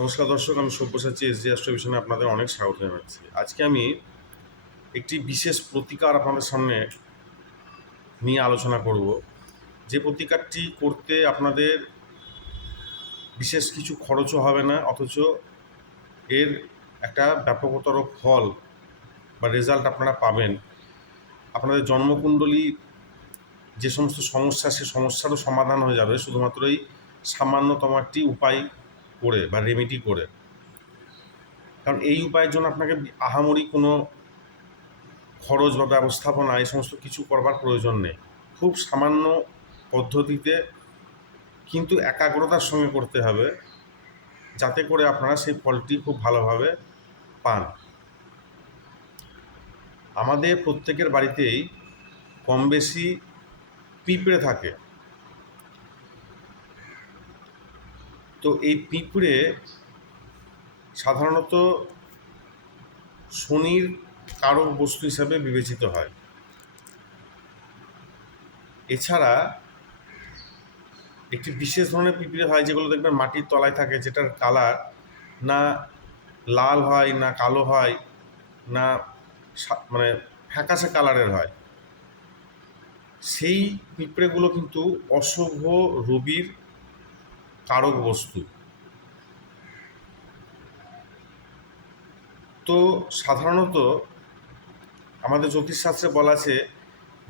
নমস্কার দর্শক, আমি সব্যসাচী এসডি অ্যাস্ট্রোভিশনে আপনাদের অনেক স্বাগত জানাচ্ছি। আজকে আমি একটি বিশেষ প্রতিকার আপনাদের সামনে নিয়ে আলোচনা করব। যে প্রতিকারটি করতে আপনাদের বিশেষ কিছু খরচও হবে না, অথচ এর একটা ব্যাপকতর ফল বা রেজাল্ট আপনারা পাবেন। আপনাদের জন্মকুণ্ডলী যে সমস্ত সমস্যা, সে সমস্যারও সমাধান হয়ে যাবে শুধুমাত্র এই সামান্যতম একটি উপায় করে বা রেমেডি করে। কারণ এই উপায়ের জন্য আপনাকে আহামরি কোনো খরচ বা ব্যবস্থাপনা এই সমস্ত কিছু করবার প্রয়োজন নেই। খুব সামান্য পদ্ধতিতে কিন্তু একাগ্রতার সঙ্গে করতে হবে, যাতে করে আপনারা সেই ফলটি খুব ভালোভাবে পান। আমাদের প্রত্যেকের বাড়িতেই কম বেশি পিঁপড়ে থাকে। তো এই পিঁপড়ে সাধারণত শনির কারক বস্তু হিসাবে বিবেচিত হয়। এছাড়া একটি বিশেষ ধরনের পিঁপড়ে হয় যেগুলো দেখবেন মাটির তলায় থাকে, যেটার কালার না লাল হয়, না কালো হয়, না মানে ফ্যাকাশে কালারের হয়। সেই পিঁপড়েগুলো কিন্তু অশুভ রবির কারক বস্তু। তো সাধারণত আমাদের জ্যোতিষশাস্ত্রে বলা আছে,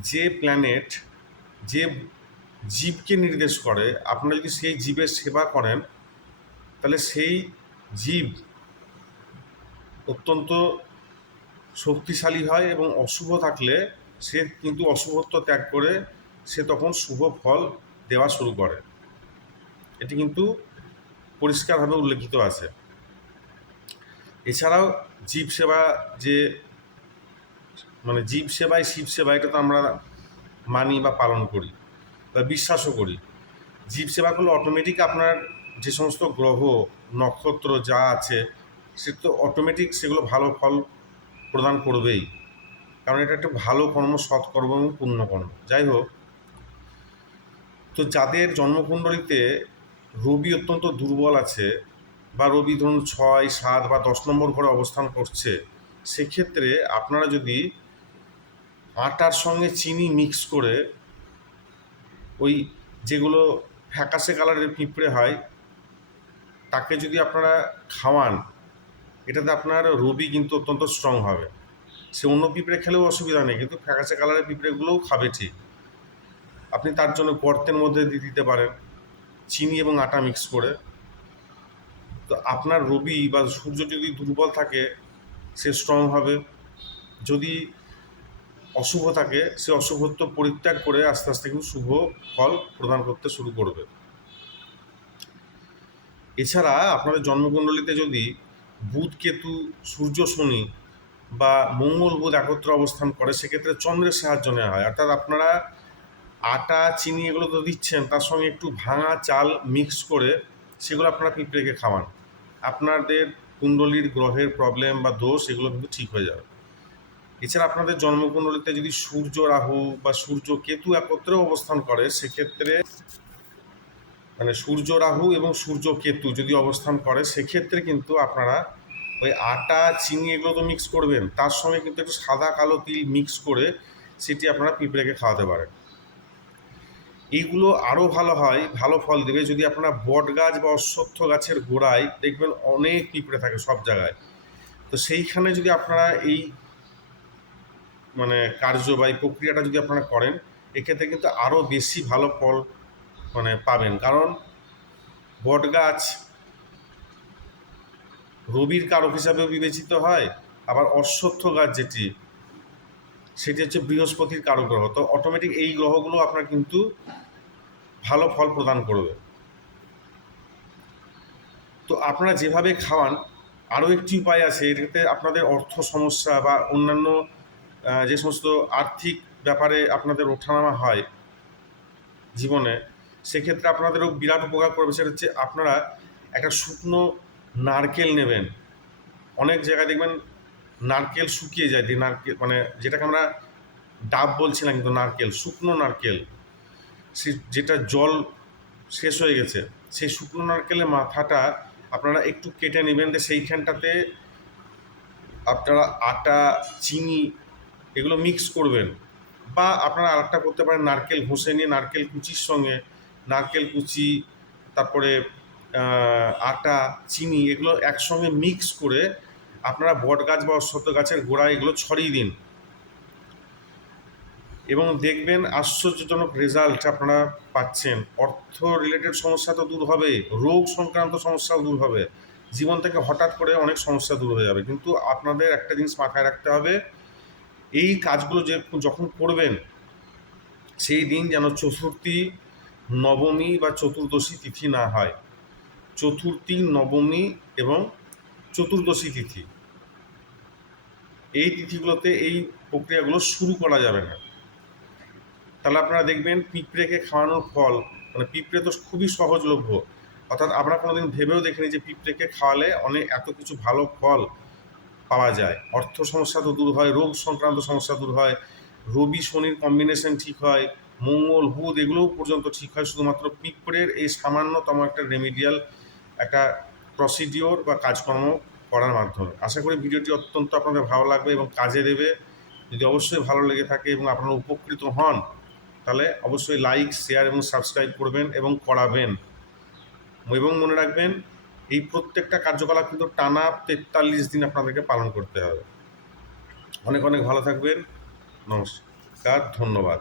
যে প্ল্যানেট যে জীবকে নির্দেশ করে, আপনারা যদি সেই জীবের সেবা করেন তাহলে সেই জীব অত্যন্ত শক্তিশালী হয়, এবং অশুভ থাকলে সে কিন্তু অশুভত্ব ত্যাগ করে সে তখন শুভ ফল দেওয়া শুরু করে। এটি কিন্তু পরিষ্কারভাবে উল্লেখিত আছে। এছাড়াও জীব সেবা, যে মানে জীব সেবায় শিব সেবা, এটা তো আমরা মানি বা পালন করি বা বিশ্বাসও করি। জীব সেবা করলে অটোমেটিক আপনার যে সমস্ত গ্রহ নক্ষত্র যা আছে, সে তো অটোমেটিক সেগুলো ভালো ফল প্রদান করবেই, কারণ এটা একটা ভালো কর্ম, সৎকর্ম এবং পুণ্যকর্ম। যাই হোক, তো যাদের জন্মকুণ্ডলিতে রবি অত্যন্ত দুর্বল আছে, বা রবি ধরুন 6, 7 বা 10 নম্বর ঘরে অবস্থান করছে, সেক্ষেত্রে আপনারা যদি আটার সঙ্গে চিনি মিক্স করে ওই যেগুলো ফ্যাকাশে কালারের পিঁপড়ে হয় তাকে যদি আপনারা খাওয়ান, এটাতে আপনার রবি কিন্তু অত্যন্ত স্ট্রং হবে। সে অন্য পিঁপড়ে খেলেও অসুবিধা নেই, কিন্তু ফ্যাকাশে কালারের পিঁপড়েগুলোও খাবে ঠিক। আপনি তার জন্য গর্তের মধ্যে দিয়ে দিতে পারেন চিনি এবং আটা মিক্স করে। তো আপনার রবি বা সূর্য যদি দুর্বল থাকে, সে স্ট্রং হবে। যদি অশুভ থাকে, সে অশুভত্ব পরিত্যাগ করে আস্তে আস্তে কিন্তু শুভ ফল প্রদান করতে শুরু করবে। এছাড়া আপনাদের জন্মকুণ্ডলিতে যদি বুধ কেতু সূর্য শনি বা মঙ্গল বুধ একত্রে অবস্থান করে, সেক্ষেত্রে চন্দ্রের সাহায্য নেওয়া হয়। অর্থাৎ আপনারা আটা চিনি এগুলো তো দিচ্ছেন, তার সঙ্গে একটু ভাঙা চাল মিক্স করে সেগুলো আপনারা পিঁপড়েকে খাওয়ান। আপনাদের কুণ্ডলীর গ্রহের প্রবলেম বা দোষ এগুলো কিন্তু ঠিক হয়ে যাবে। এছাড়া আপনাদের জন্মকুণ্ডলিতে যদি সূর্য রাহু বা সূর্য কেতু একত্রে অবস্থান করে, সেক্ষেত্রে মানে সূর্য রাহু এবং সূর্য কেতু যদি অবস্থান করে, সেক্ষেত্রে কিন্তু আপনারা ওই আটা চিনি এগুলো তো মিক্স করবেন, তার সঙ্গে কিন্তু একটু সাদা কালো তিল মিক্স করে সেটি আপনারা পিঁপড়েকে খাওয়াতে পারেন। এইগুলো আরও ভালো হয়, ভালো ফল দেবে যদি আপনারা বট গাছ বা অশ্বত্থ গাছের গোড়ায় দেখবেন অনেক পিঁপড়ে থাকে সব জায়গায়। তো সেইখানে যদি আপনারা এই মানে কার্য বা এই প্রক্রিয়াটা যদি আপনারা করেন, এক্ষেত্রে কিন্তু আরও বেশি ভালো ফল মানে পাবেন। কারণ বট গাছ রবির কারক হিসাবেও বিবেচিত হয়, আবার অশ্বত্থ গাছ যেটি, সেটি হচ্ছে বৃহস্পতির কারক গ্রহ। তো অটোমেটিক এই গ্রহগুলো আপনার কিন্তু ভালো ফল প্রদান করবে। তো আপনারা যেভাবে খাওয়ান, আরও একটি উপায় আছে। এটাতে আপনাদের অর্থ সমস্যা বা অন্যান্য যে সমস্ত আর্থিক ব্যাপারে আপনাদের ওঠানামা হয় জীবনে, সেক্ষেত্রে আপনাদেরও বিরাট উপকার করবে। সেটা হচ্ছে আপনারা একটা শুকনো নারকেল নেবেন। অনেক জায়গায় দেখবেন নারকেল শুকিয়ে যায়, যে নারকেল মানে যেটাকে আমরা ডাব বলছিলাম, কিন্তু নারকেল, শুকনো নারকেল, সে যেটা জল শেষ হয়ে গেছে, সেই শুকনো নারকেলের মাথাটা আপনারা একটু কেটে নেবেন, যে সেইখানটাতে আপনারা আটা, চিনি এগুলো মিক্স করবেন। বা আপনারা আরেকটা করতে পারেন, নারকেল ঘষে নিয়ে নারকেল কুচির সঙ্গে নারকেল কুচি, তারপরে আটা, চিনি এগুলো একসঙ্গে মিক্স করে আপনারা বট গাছ বা অশ্বত্থ গাছের গোড়ায় এগুলো ছড়িয়ে দিন, এবং দেখবেন আশ্চর্যজনক রেজাল্ট আপনারা পাচ্ছেন। অর্থ রিলেটেড সমস্যা তো দূর হবে, রোগ সংক্রান্ত সমস্যাও দূর হবে, জীবন থেকে হঠাৎ করে অনেক সমস্যা দূর হয়ে যাবে। কিন্তু আপনাদের একটা জিনিস মাথায় রাখতে হবে, এই কাজগুলো যে যখন করবেন সেই দিন যেন চতুর্থী, নবমী বা চতুর্দশী তিথি না হয়। চতুর্থী, নবমী এবং চতুর্দশী তিথি, এই তিথিগুলোতে এই প্রক্রিয়াগুলো শুরু করা যাবে না। তাহলে আপনারা দেখবেন পিঁপড়েকে খাওয়ানোর ফল, মানে পিঁপড়ে তো খুবই সহজলভ্য, অর্থাৎ আমরা কোনোদিন ভেবেও দেখিনি যে পিঁপড়েকে খাওয়ালে অনেক এত কিছু ভালো ফল পাওয়া যায়। অর্থ সমস্যা তো দূর হয়, রোগ সংক্রান্ত সমস্যা দূর হয়, রবি শনির কম্বিনেশন ঠিক হয়, মঙ্গল বুধ এগুলোও পর্যন্ত ঠিক হয় শুধুমাত্র পিঁপড়ের এই সামান্যতম একটা রেমিডিয়াল একটা প্রসিডিওর বা কাজকর্ম করার মাধ্যমে। আশা করি ভিডিওটি অত্যন্ত আপনাদের ভালো লাগবে এবং কাজে দেবে। যদি অবশ্যই ভালো লেগে থাকে এবং আপনারা উপকৃত হন, তাহলে অবশ্যই লাইক, শেয়ার এবং সাবস্ক্রাইব করবেন এবং করাবেন। এবং মনে রাখবেন, এই প্রত্যেকটা কার্যকলাপ কিন্তু টানা ৪৩ দিন আপনাদেরকে পালন করতে হবে। অনেক অনেক ভালো থাকবেন। নমস্কার, ধন্যবাদ।